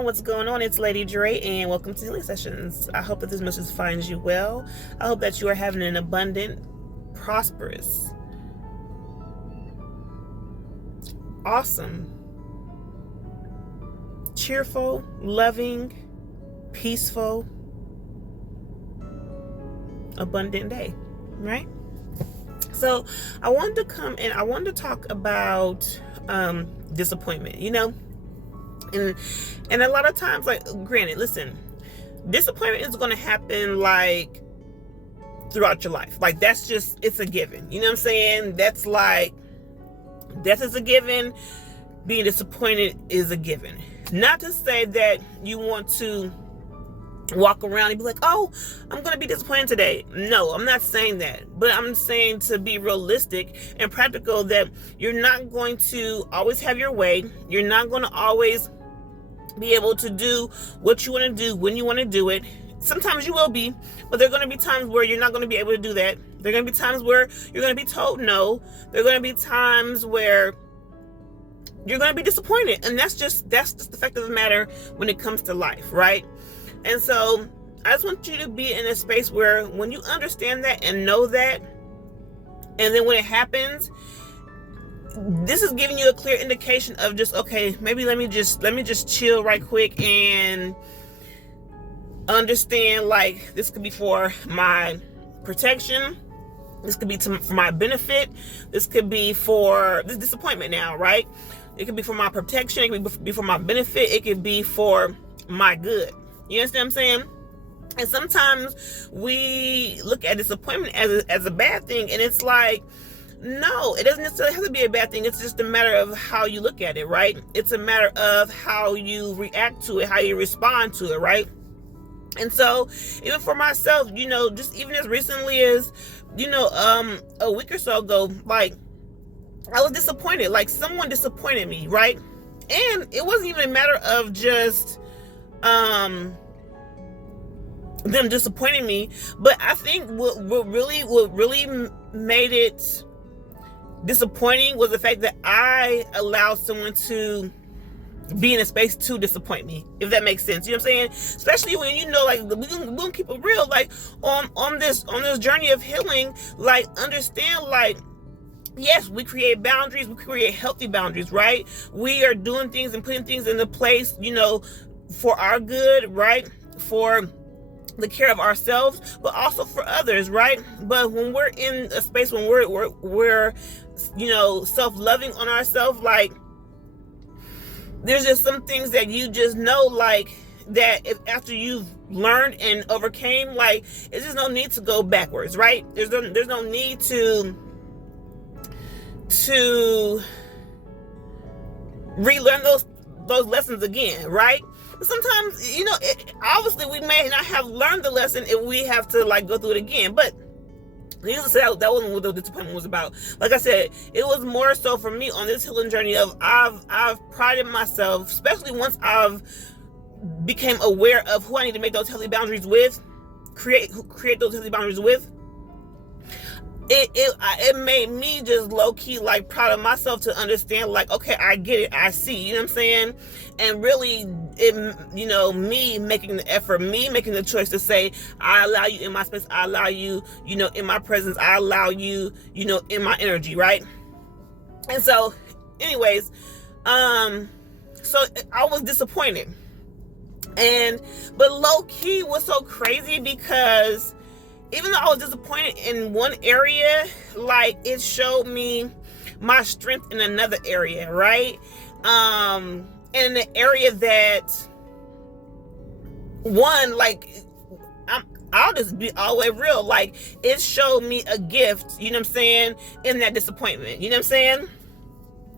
everyone, what's going on? It's Lady Dre and welcome to Healing Sessions. I hope that this message finds you well. I hope that you are having an abundant, prosperous, awesome, cheerful, loving, peaceful, abundant day, right? So I wanted to come and I wanted to talk about disappointment, and a lot of times, like, granted, listen, disappointment is going to happen like throughout your life. Like, that's just, it's a given. You know what I'm saying? That's like, death is a given. Being disappointed is a given. Not to say that you want to walk around and be like, oh, I'm going to be disappointed today. No, I'm not saying that. But I'm saying to be realistic and practical, that you're not going to always have your way. You're not going to always be able to do what you want to do when you want to do it. Sometimes you will be, but there are going to be times where you're not going to be able to do that. There are going to be times where you're going to be told no. There are going to be times where you're going to be disappointed. And that's just the fact of the matter when it comes to life, right? And so I just want you to be in a space where when you understand that and know that, and then when it happens, this is giving you a clear indication of just, okay, maybe let me just chill right quick and understand, like, this could be for my protection. This could be for my benefit. This could be for this disappointment now, right? It could be for my protection. It could be for my benefit. It could be for my good. You understand what I'm saying? And sometimes we look at disappointment as a bad thing, and it's like, no, it doesn't necessarily have to be a bad thing. It's just a matter of how you look at it, right? It's a matter of how you react to it, how you respond to it, right? And so even for myself, just even as recently as, a week or so ago, like, I was disappointed. Like, someone disappointed me, right? And it wasn't even a matter of just them disappointing me, but I think what really made it disappointing was the fact that I allowed someone to be in a space to disappoint me, if that makes sense. You know what I'm saying? Especially when, like, we gonna keep it real, like, on this journey of healing, like, understand, like, yes, we create boundaries, we create healthy boundaries, right? We are doing things and putting things into place, for our good, right? For the care of ourselves, but also for others, right? But when we're in a space when we're self-loving on ourselves, like, there's just some things that you just know, like, that if after you've learned and overcame, like, it's just no need to go backwards, right? There's no need to relearn those lessons again, right? Sometimes, obviously we may not have learned the lesson if we have to, like, go through it again. But needless to say, that wasn't what the disappointment was about. Like I said, it was more so for me on this healing journey of I've prided myself, especially once I've became aware of who I need to make those healthy boundaries with, create those healthy boundaries with. It made me just low-key, like, proud of myself to understand, like, okay, I get it, I see, you know what I'm saying? And really, me making the effort, me making the choice to say, I allow you in my space, I allow you, in my presence, I allow you, in my energy, right? And so, anyways, so I was disappointed. But low-key was so crazy because even though I was disappointed in one area, like, it showed me my strength in another area, right? And in the area that, one, like, I'll just be all the way real, like, it showed me a gift, you know what I'm saying, in that disappointment, you know what I'm saying?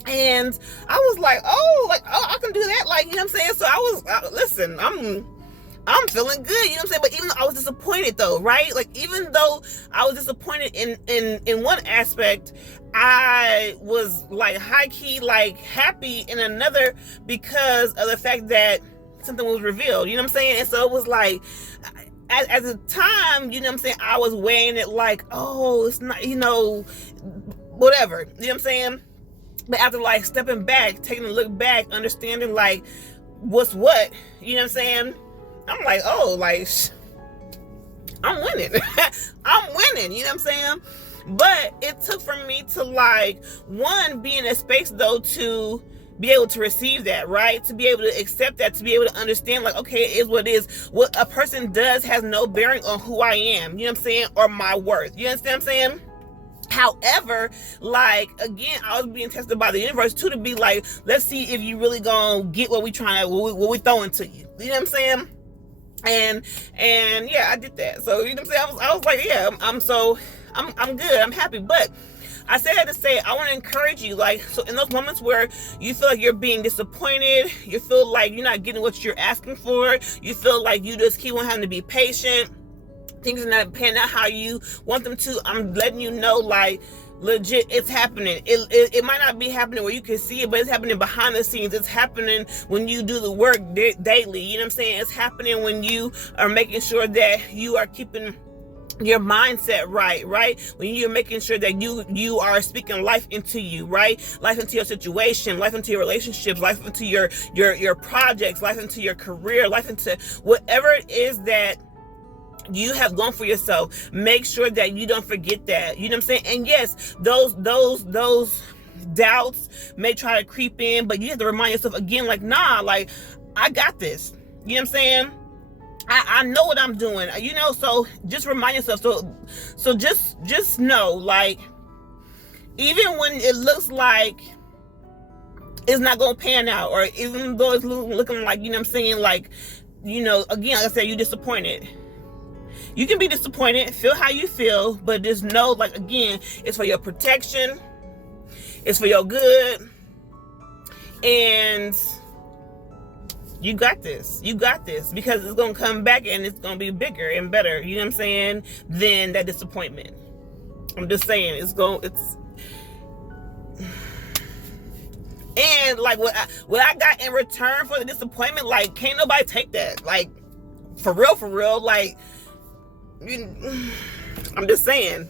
And I was like, oh, I can do that, like, you know what I'm saying? So listen, I'm feeling good, you know what I'm saying? But even though I was disappointed, though, right? Like, even though I was disappointed in one aspect, I was, like, high-key, like, happy in another because of the fact that something was revealed, you know what I'm saying? And so it was like, at the time, you know what I'm saying, I was weighing it like, oh, it's not, whatever, you know what I'm saying? But after, like, stepping back, taking a look back, understanding, like, what's what, you know what I'm saying? I'm like, oh, like, I'm winning. I'm winning, you know what I'm saying? But it took for me to, like, one, be in a space, though, to be able to receive that, right? To be able to accept that, to be able to understand, like, okay, it is what it is. What a person does has no bearing on who I am, you know what I'm saying? Or my worth, you understand what I'm saying? However, like, again, I was being tested by the universe too, to be like, let's see if you really gonna get what we throwing to you. You know what I'm saying? And yeah, I did that. So, you know what I'm saying? I was like, yeah, I'm good. I'm happy. But I said that to say, I want to encourage you, like, so in those moments where you feel like you're being disappointed, you feel like you're not getting what you're asking for, you feel like you just keep on having to be patient, things are not panning out how you want them to, I'm letting you know, like, legit, it's happening. It might not be happening where you can see it, but it's happening behind the scenes. It's happening when you do the work daily. You know what I'm saying? It's happening when you are making sure that you are keeping your mindset right? When you're making sure that you are speaking life into you, right? Life into your situation, life into your relationships, life into your projects, life into your career, life into whatever it is that you have gone for yourself. Make sure that you don't forget that. You know what I'm saying? And yes, those doubts may try to creep in, but you have to remind yourself again, like, nah, like, I got this. You know what I'm saying? I know what I'm doing, you know, so just remind yourself. So just know, like, even when it looks like it's not going to pan out, or even though it's looking like, you know what I'm saying, like, you know, again, like I said, you're disappointed. You can be disappointed, feel how you feel, but just know, like, again, it's for your protection, it's for your good, and you got this. You got this, because it's going to come back and it's going to be bigger and better, you know what I'm saying, than that disappointment. I'm just saying, and like what I got in return for the disappointment, like, can't nobody take that. Like, for real, like, I'm just saying,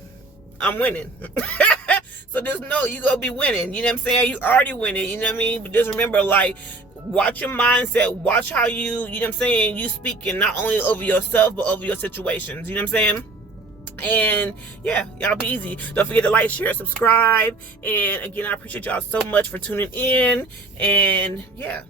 I'm winning. So just know you gonna be winning, you know what I'm saying? You already winning, you know what I mean? But just remember, like, watch your mindset, watch how you know what I'm saying, you speaking not only over yourself, but over your situations, you know what I'm saying? And yeah, y'all be easy. Don't forget to like, share, subscribe. And again, I appreciate y'all so much for tuning in. And yeah.